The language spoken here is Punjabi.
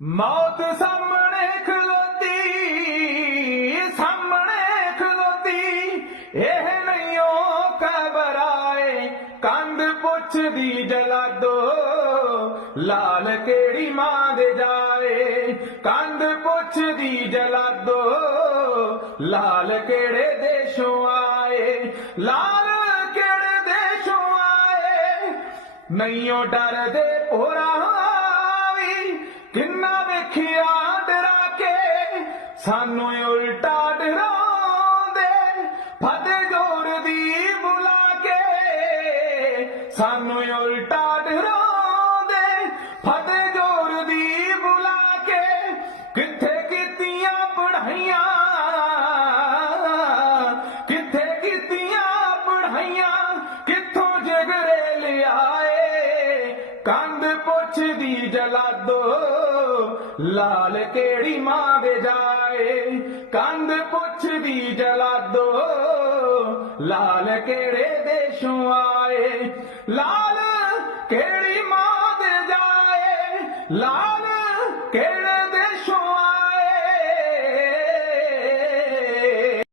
ਮੌਤ ਸਾਹਮਣੇ ਖਲੋਤੀ ਸਾਹਮਣੇ ਖਲੋਤੀ, ਇਹ ਨਹੀਂ ਉਹ ਕਬਰਾਏ ਕੰਧ ਪੁੱਛਦੀ ਜਲਾਦੋ, ਲਾਲ ਕਿਹੜੀ ਮਾਂ ਦੇ ਜਾਏ? ਕੰਧ ਪੁੱਛਦੀ ਜਲਾਦੋ, ਲਾਲ ਕਿਹੜੇ ਦੇਸ਼ੋਂ ਆਏ? ਲਾਲ ਕਿਹੜੇ ਦੇਸ਼ੋਂ ਆਏ? ਨਹੀਂ ਉਹ ਡਰਦੇ ਹੋਰਾਂ ਵੇਖਿਆ ਡਰਾ ਕੇ ਸਾਨੂੰ ਉਲਟਾ ਡਰਾਉਂਦੇ। ਫਤਿਹ ਜੋਰ ਦੀ ਬੁਲਾ ਕੇ ਸਾਨੂੰ ਉਲਟਾ ਡਰਾਉਂਦੇ। ਫਤਿਹ ਜੋਰ ਦੀ ਬੁਲਾ ਕੇ ਕਿੱਥੇ ਕੀਤੀਆਂ ਪੜ੍ਹਾਈਆਂ? ਕਿੱਥੇ ਕੀਤੀਆਂ ਪੜ੍ਹਾਈਆਂ? ਕਿੱਥੋਂ ਜਗਰੇ ਲਿਆਏ? ਕੰਧ ਪੁੱਛਦੀ ਜਲਾਦੋ, ਲਾਲ ਕਿਹੜੀ ਮਾਂ ਦੇ ਜਾਏ? ਕੰਧ ਪੁੱਛਦੀ ਜਲਾਦੋ, ਲਾਲ ਕਿਹੜੇ ਦੇਸ਼ੋਂ ਆਏ? ਲਾਲ ਕਿਹੜੀ ਮਾਂ ਦੇ ਜਾਏ? ਲਾਲ ਕਿਹੜੇ